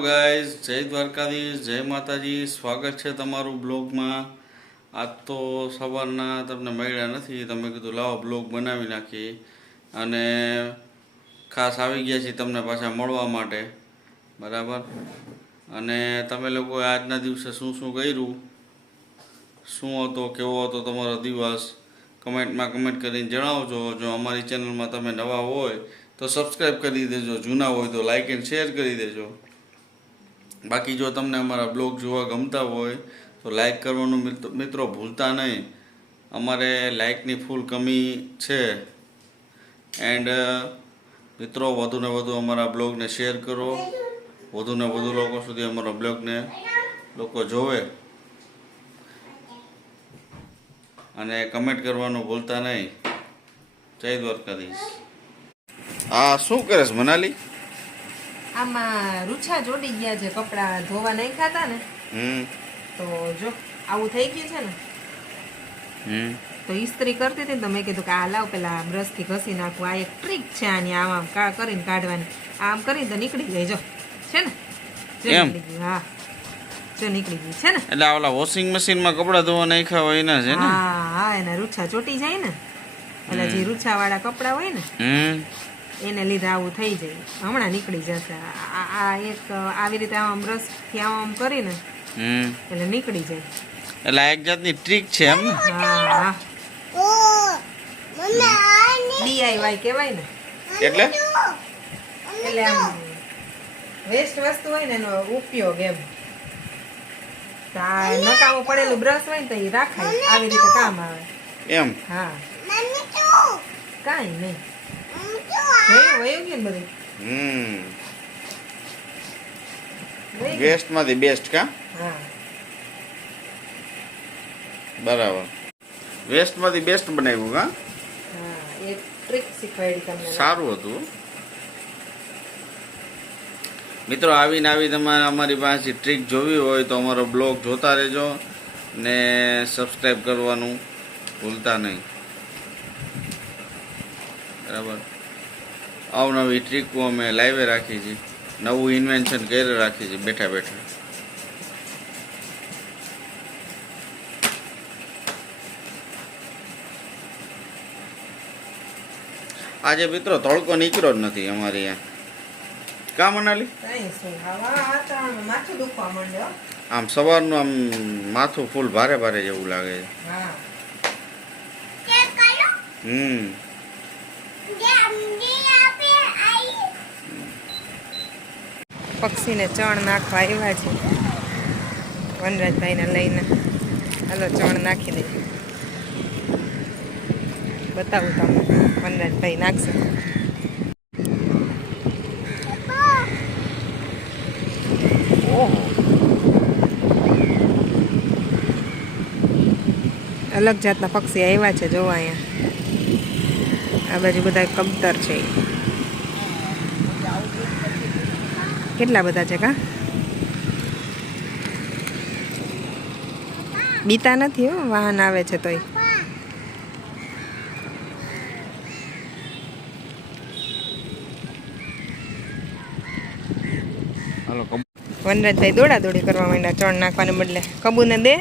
Hello guys, જય દ્વારકાધીશ, જય માતાજી. સ્વાગત છે તમારું બ્લોગમાં. આજ તો સવારના તમને મળ્યા નથી, તમે કીધું લાવો બ્લોગ બનાવી નાખીએ અને ખાસ આવી ગયા છીએ તમને પાછા મળવા માટે, બરાબર. અને તમે લોકોએ આજના દિવસે શું શું કર્યું, શું હતો, કેવો હતો તમારો દિવસ, કમેન્ટમાં કમેન્ટ કરીને જણાવજો. જો અમારી ચેનલમાં તમે નવા હોય તો સબસ્ક્રાઈબ કરી દેજો, જૂના હોય તો લાઈક એન્ડ શેર કરી દેજો. બાકી જો તમને અમારા બ્લોગ જોવા ગમતા હોય તો લાઈક કરવાનું મિત્રો ભૂલતા નહીં. અમારે લાઈકની ફૂલ કમી છે. એન્ડ મિત્રો વધુને વધુ અમારા બ્લોગને શેર કરો, વધુને વધુ લોકો સુધી અમારા બ્લોગને લોકો જોવે અને કમેન્ટ કરવાનું ભૂલતા નહીં. જય દ્વારકાધીશ. હા, શું કરે છે મનાલી? આમાં રૂછા જોડી ગયા છે, કપડા ધોવા નહીં ખાતા ને, તો જો આવું થઈ ગયું છે ને, તો ઇસ્ત્રી કરતી હતી ને, તો મેં કીધું કે આ લાવ પેલા બ્રશથી ઘસી નાખવું. આ એક ટ્રીક છે આની, આમ કરીને કાઢવાની, આમ કરીને તો નીકળી જાય. જો છે ને, નીકળી ગયું. હા, જો નીકળી ગયું છે ને. એટલે ઓલા વોશિંગ મશીનમાં કપડા ધોવા નાખ્યા હોય એના છે ને? હા હા, એના રૂછા ચોટી જાય ને, એટલે જે રૂછા વાળા કપડા હોય ને એને લીધે આવું થઈ જાય. હમણાં નીકળી જશે. આ એક આવી રીતે આમ બ્રશથી આમ કરીને એટલે નીકળી જાય. એટલે એક જાતની ટ્રીક છે એમ ને? હા, DIY કહેવાય ને. એટલે એટલે આમ વેસ્ટ વસ્તુ હોય ને એનો ઉપયોગ એમ. નકામું પડેલું બ્રશ હોય ને તો એ રાખાય, આવી રીતે કામ આવે એમ. હા, કાંઈ નહીં. વેસ્ટ માંથી બેસ્ટ કા? બરાબર, વેસ્ટ માંથી બેસ્ટ બનાવ્યું કા? એક ટ્રીક શીખવાડી તમને. સારું હતું મિત્રો. આવીને આવી તમારે અમારી પાસે ટ્રીક જોવી હોય તો અમારો બ્લોગ જોતા રહેજો ને સબસ્ક્રાઈબ કરવાનું ભૂલતા નહીં, બરાબર. અવનવી ટ્રીકો અમે લાઈવે રાખી છે, નવું ઇન્વેન્શન કરી રાખી છે બેઠા બેઠા. આજે મિત્રો તડકો નીકળ્યો જ નથી અમારે અહીંયા. કા મનાલી? આમ સવારનું આમ માથું ફૂલ ભારે ભારે જેવું લાગે છે. પક્ષીને ચણ નાખવા આવ્યા છે વનરાજભાઈને લઈને. હાલો ચણ નાખી દે, બતાવું તમને. વનરાજભાઈ નાખશે. અલગ જાતના પક્ષી આવ્યા છે, જોવા અહીંયા. આ બાજુ બધા કબૂતર છે. કેટલા બધા છે કા? બીતા નથી હો, વાહન આવે છે તોય. વનરાજભાઈ દોડા દોડી કરવા માંડ્યા ચણ નાખવાને બદલે. કબૂને દે.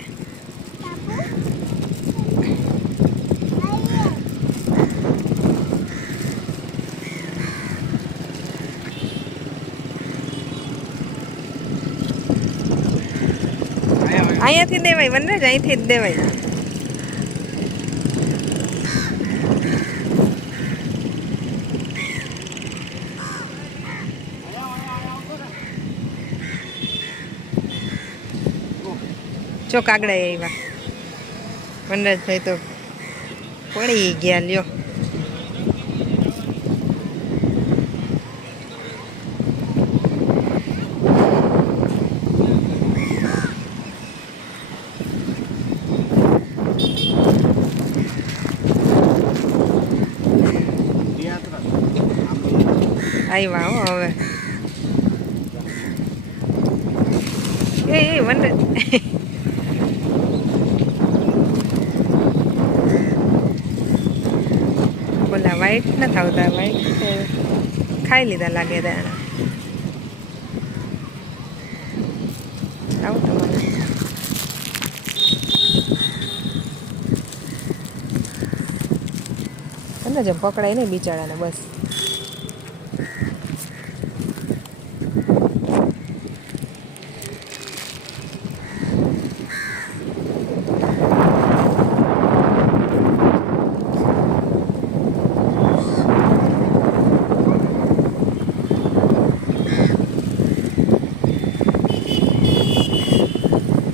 અહીંયાથી દેવાય વનરાજ, અહીંથી જ દેવાય. જો કાગડા આવ્યા. વનરાજભાઈ તો પડી ગયા. લ્યો, આવ્યા હો હવે. એ વનરાજ બોલા વાઈટ નથી આવતા. વાઈટ ખાઈ લીધા લાગે. અને જેમ પકડાય નહીં બિચારાને બસ.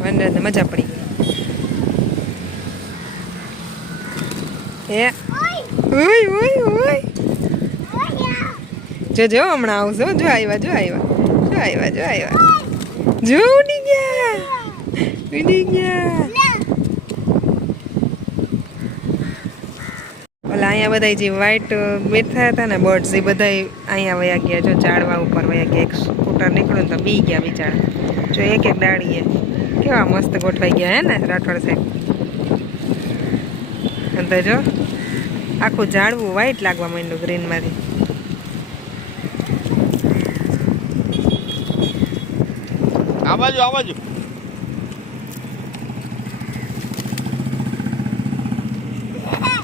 વનરાજને મજા પડી ગઈ. ઓય ઓય ઓય જો હમણાં આવશો. જો આવ્યા જો ઉડી ગયા. ઓલા અહીંયા બધા જે વ્હાઈટ બેઠા હતા ને બર્ડ્સ એ બધા અહીંયા વયા ગયા. જો ઝાડવા ઉપર વયા ગયા. એક સ્કૂટર નીકળ્યું તો બી ગયા બિચારા. જો એક ડાળીએ કેવા મસ્ત ગોઠવાઈ ગયા હે ને રાઠોડ સાહેબ. અને જો આખું ઝાડવું વ્હાઈટ લાગવા માંડ્યું ગ્રીનમાંથી. આ બાજુ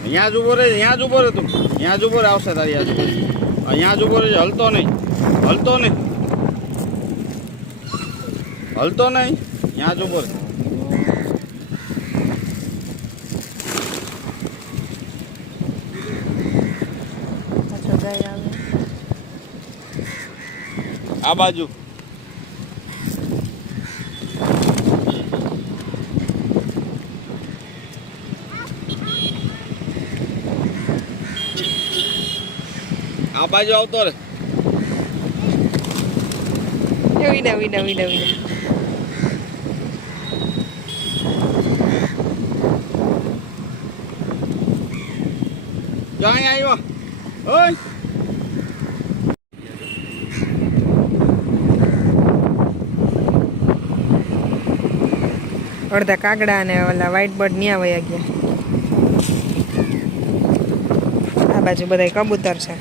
અહીંયા જ ઉભો રહે તું. અહીંયા જ ઉભો રહે. આવશે તારી આજુબાજુ. અહીંયા જ ઉભો રહે. હલતો નહીં. અહીંયા જ ઉભો રહે. આ બાજુ આવતો રે. વિડા જો અહીંયા આવ્યો. ઓય અડધા કાગડા અને ઓલા વ્હાઈટ બર્ડ ન્યા વયા ગયા. આ બાજુ બધા કબૂતર છે.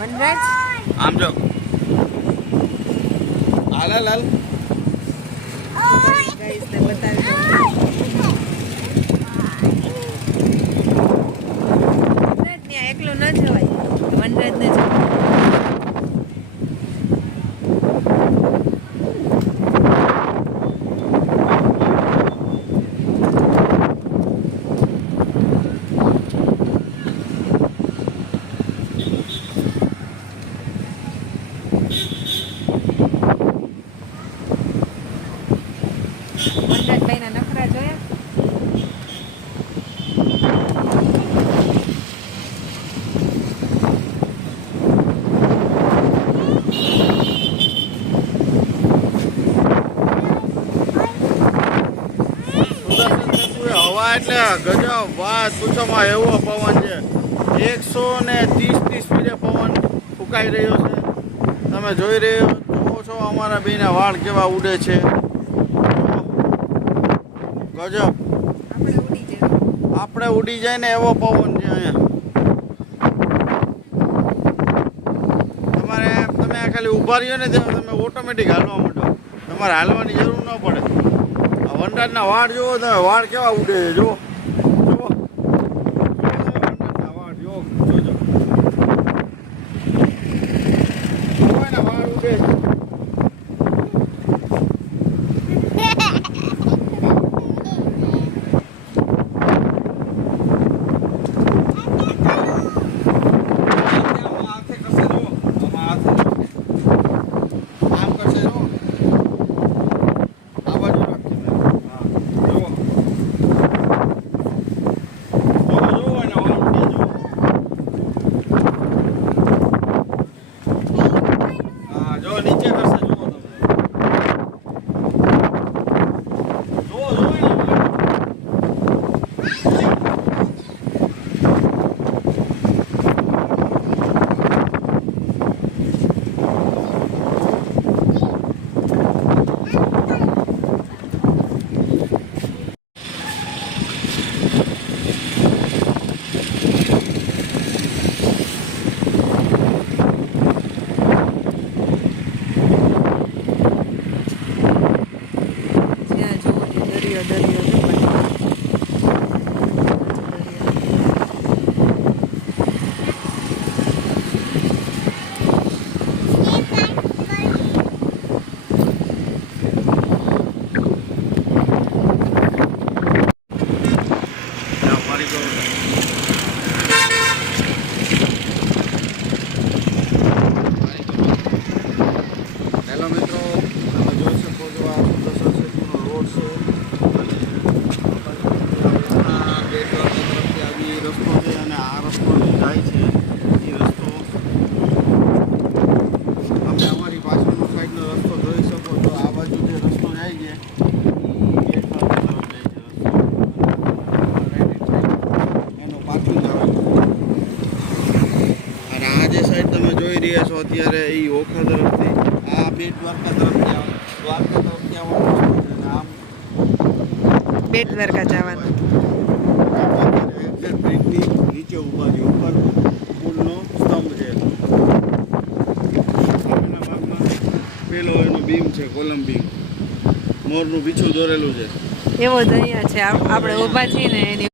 વનરાજ આમ જો. હાલ ગાઈસને બતાવી દઉં. વનરાજ ત્યાં એકલો ન જવાય. વનરાજને વનરાજભાઈના નખરા જોયા. હવા એટલે ગજબ વાત પૂછોમાં. એવો પવન છે. 130 સ્પીડે પવન ફૂંકાઈ રહ્યો છે. તમે જોઈ રહ્યો છો અમારા બેના વાળ કેવા ઉડે છે. ગજબ. આપણે ઉડી જાય ને એવો પવન છે અહીંયા. તમે ખાલી ઊભા રહ્યો ને ત્યાં તમે ઓટોમેટિક હાલવા માંડો. તમારે હાલવાની જરૂર ન પડે. આ વનરાજના વાળ જુઓ તમે. વાળ કેવા ઉડે છે. જુઓ વનરાજના વાળ જોજો. વાળ ઉડે છે. દરિયો જો ભાઈ. હેલો મિત્રો, તમે જોઈ શકો છો આ સુદર્શન સેતુનો રોડ છે અને બેટ તરફથી આવી રસ્તો છે અને આ રસ્તો જે જાય છે એ રસ્તો તમે અમારી પાછળનો સાઈડનો રસ્તો જોઈ શકો છો. આ બાજુ જે રસ્તો જાય છે એ બેટ તરફ જાય છે રસ્તો. એનો પાર્કિંગ આવે છે અને આ જે સાઈડ તમે જોઈ રહ્યા છો અત્યારે એ ઓખા તરફથી આ બેટ દ્વારકા તરફથી આવે. દ્વારકા તરફથી આવવાનો રસ્તો છે અને આમ બેટ દ્વારકા જવાનું. એક્ઝેક્ટ બ્રિજની નીચે ઊભા છે. ઉપર પુલનો સ્તંભ છે. સામેના ભાગમાં પેલો એનો બીમ છે, કોલમ બીમ. મોરનું પીછું દોરેલું છે. એવો જ અહીંયા છે. આપણે ઊભા છીએ ને એની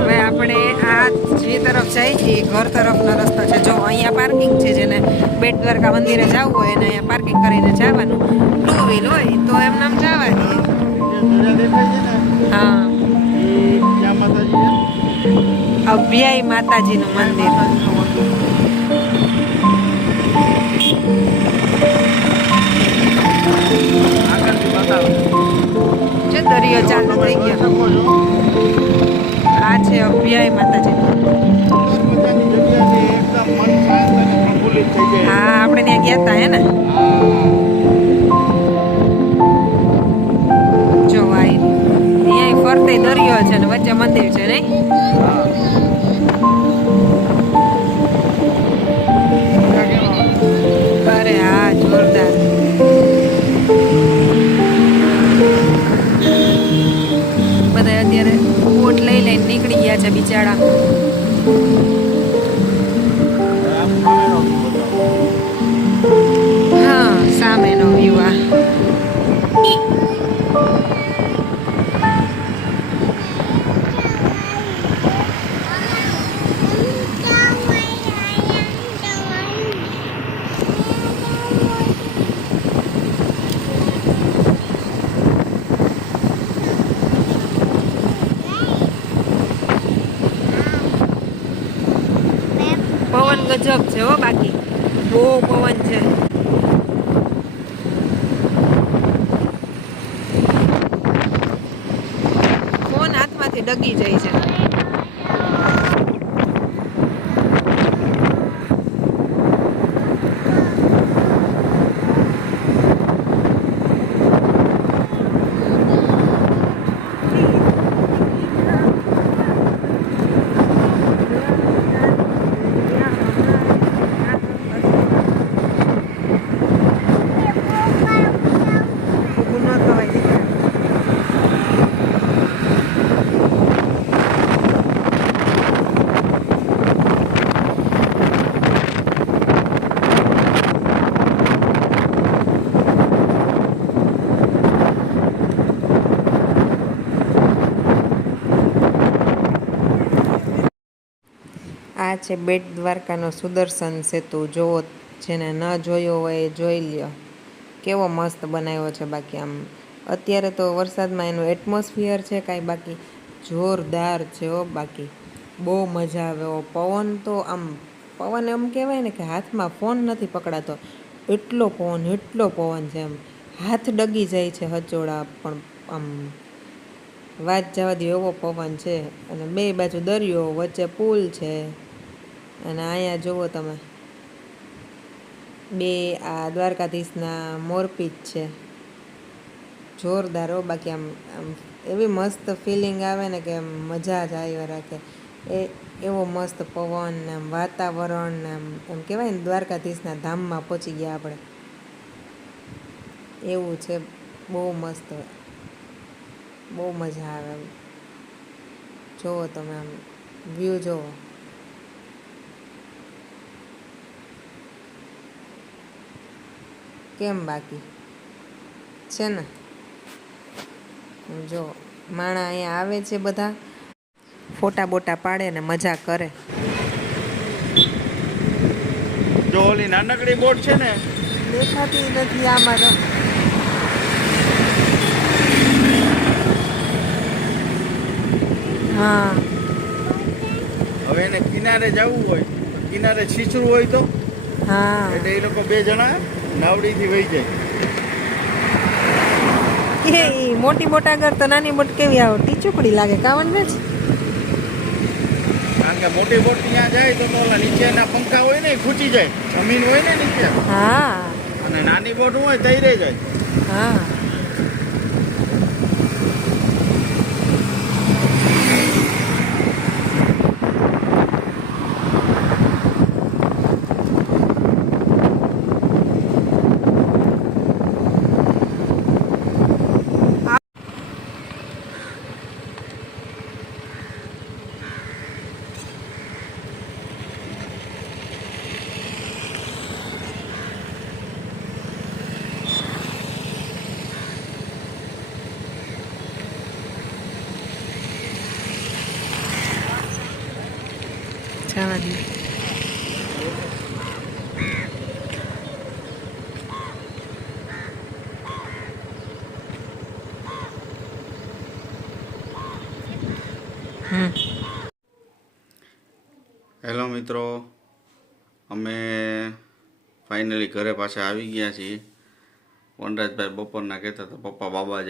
હવે આપણે આ જે તરફ જાય છે એ ઘર તરફનો રસ્તો છે. જો અહીંયા પાર્કિંગ છે, જેને બેટ દ્વારકા મંદિરે જવું હોય એને અહીંયા પાર્કિંગ કરીને જવાનું. ટુ વ્હીલ હોય તો એમ નામ જવા દે. હા, ક્યાં માતાજી છે? અભ્યાય માતાજીનું મંદિર. આગળથી બતાવો. જો દરિયો ચાલુ થઈ ગયો. આ છે અભ્યાય માતાજીનું. હા, આપણે ત્યાં ગયા હતા હે ને. જો અહીંયા ફરતે દરિયો છે ને વચ્ચે મંદિર છે નહીં. અરે હા, જોરદાર. બધા અત્યારે બોટ લઈ લઈને નીકળી ગયા છે બિચારા. હા, સામેનો વ્યૂ આ. પવન ગજબ છે હો, બાકી બહુ પવન છે. ફોન હાથમાંથી ડગી જાય છે. આ છે બેટ દ્વારકાનો સુદર્શન સેતુ. જોવો, જેને ન જોયો હોય એ જોઈ લ્યો. કેવો મસ્ત બનાવ્યો છે. બાકી આમ અત્યારે તો વરસાદમાં એનું એટમોસ્ફિયર છે કાંઈ બાકી જોરદાર છે હો. બાકી બહુ મજા આવે. પવન તો આમ પવન એમ કહેવાય ને કે હાથમાં ફોન નથી પકડાતો, એટલો પવન છે. એમ હાથ ડગી જાય છે હચોળા, પણ આમ વાત જવા દો એવો પવન છે. અને બે બાજુ દરિયો, વચ્ચે પુલ છે. અને અહીંયા જુઓ તમે, બે આ દ્વારકાધીશના મોરપીંછ છે. જોરદાર હો. બાકી આમ આમ એવી મસ્ત ફિલિંગ આવે ને કે મજા જ આવ્યા રાખે. એવો મસ્ત પવન ને આમ વાતાવરણ ને એમ કહેવાય ને દ્વારકાધીશના ધામમાં પહોંચી ગયા આપણે, એવું છે. બહુ મસ્ત, બહુ મજા આવે. જુઓ તમે, આમ વ્યૂ જુઓ. કેમ બાકી છે ને? જો માણા અહીંયા આવે છે, બધા ફોટા બોટા પાડે ને મજા કરે. જો ઓલી નાનકડી બોટ છે ને, દેખાતી નથી આમાં તો. હા, હવે એને કિનારે જવું હોય તો કિનારે છીછરું હોય તો હા, એટલે એ લોકો બે જણા નાવડીથી વહી જાય. એ મોટી બોટ આગળ તો નાની બોટ કેવી આવે, ટીચુકડી લાગે કાવન ને જ. કારણ કે મોટી બોટ ત્યાં જાય તો ઓલા નીચેના પંખા હોય ને એ ખૂટી જાય, જમીન હોય ને નીચે. હા, અને નાની બોટ હોય તઈ રહી જાય. હા. જવા દે. હેલો મિત્રો, અમે ફાઇનલી ઘરે પાછા આવી ગયા છીએ. વનરાજભાઈ બપોરના કહેતા હતા પપ્પા બાબા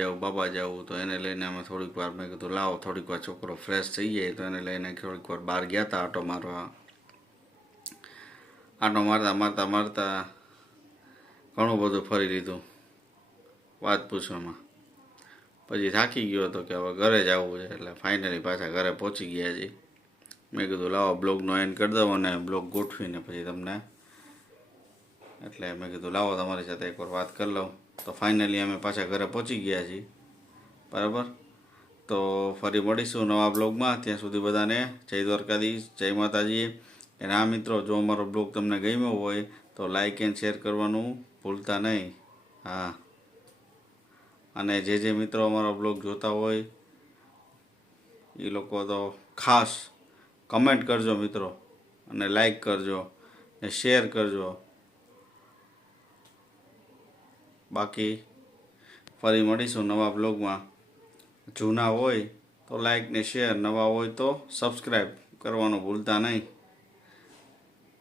જાવું, તો એને લઈને અમે થોડીક વાર, મેં કીધું લાવો થોડીક વાર છોકરો ફ્રેશ થઈ જાય, તો એને લઈને થોડીક વાર બહાર ગયા હતા આટો મારવા. આટો મારતા ઘણું બધું ફરી લીધું, વાત પૂછવામાં. પછી થાકી ગયો હતો કે હવે ઘરે જવું છે, એટલે ફાઇનલી પાછા ઘરે પહોંચી ગયા છીએ. મેં કીધું લાવો બ્લોગનો એન્ડ કરી દઉં અને બ્લોગ ગોઠવીને પછી તમને, એટલે મેં કીધું લાવો તમારી સાથે એકવાર વાત કરી લઉં. તો ફાઇનલી અમે પાછા ઘરે પહોંચી ગયા છીએ, બરાબર. તો ફરી મળીશું નવા બ્લોગમાં. ત્યાં સુધી બધાને જય દ્વારકાધીશ, જય માતાજી. અને આ મિત્રો, જો અમારો બ્લોગ તમને ગમ્યો હોય તો લાઇક એન્ડ શેર કરવાનું ભૂલતા નહીં. હા, અને જે મિત્રો અમારો બ્લોગ જોતા હોય એ લોકો તો ખાસ કમેન્ટ કરજો મિત્રો, અને લાઈક કરજો ને શેર કરજો. બાકી ફરી મળીશું નવા બ્લોગમાં. જૂના હોય તો લાઈક ને શેર, નવા હોય તો સબસ્ક્રાઈબ કરવાનું ભૂલતા નહીં.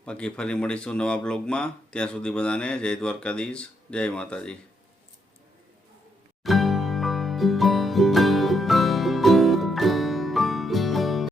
બાકી ફરી મળીશું નવા બ્લોગમાં. ત્યાં સુધી બધાને જય દ્વારકાધીશ, જય માતાજી.